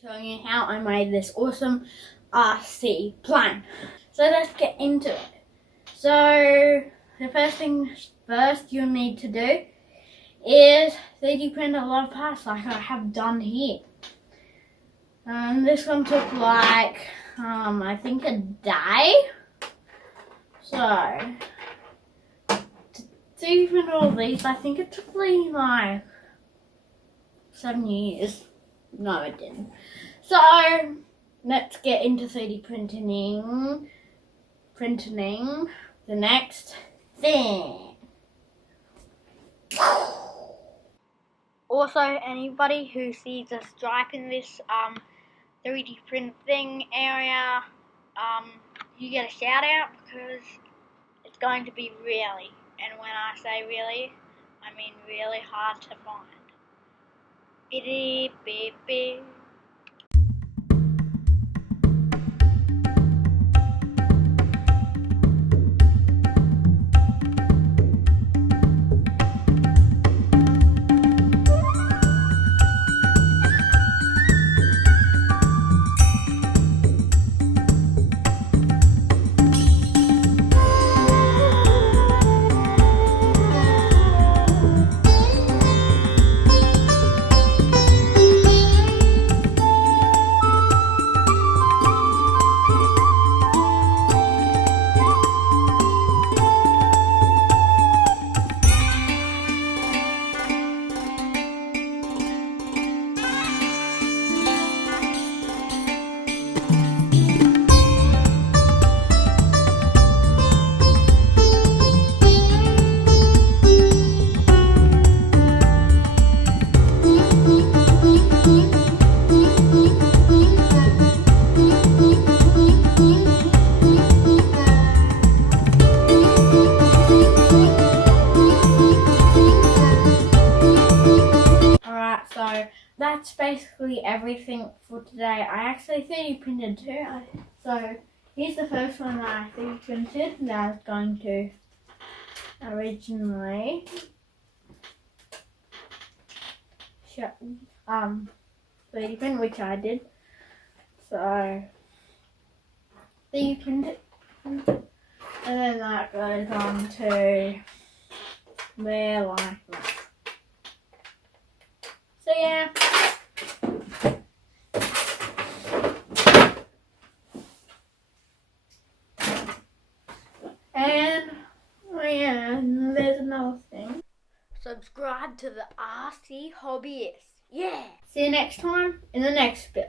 showing you how I made this awesome RC plane. So let's get into it. So the first things first you'll need to do is 3D print a lot of parts like I have done here. This one took like I think a day. So to 3D print all these, I think it took me like 7 years. No, it didn't. So let's get into 3D printing the next thing. Also, anybody who sees a stripe in this 3D print thing area, you get a shout out because it's going to be really, and when I say really, I mean really hard to find. Beep, beep, beep. So that's basically everything for today. I actually 3D printed two. So here's the first one that I 3D printed that I was going to originally show, 3D print, which I did. So 3D printed, and then that goes on to there like that. So yeah. And yeah, there's another thing. Subscribe to the RC Hobbyist. Yeah. See you next time in the next bit.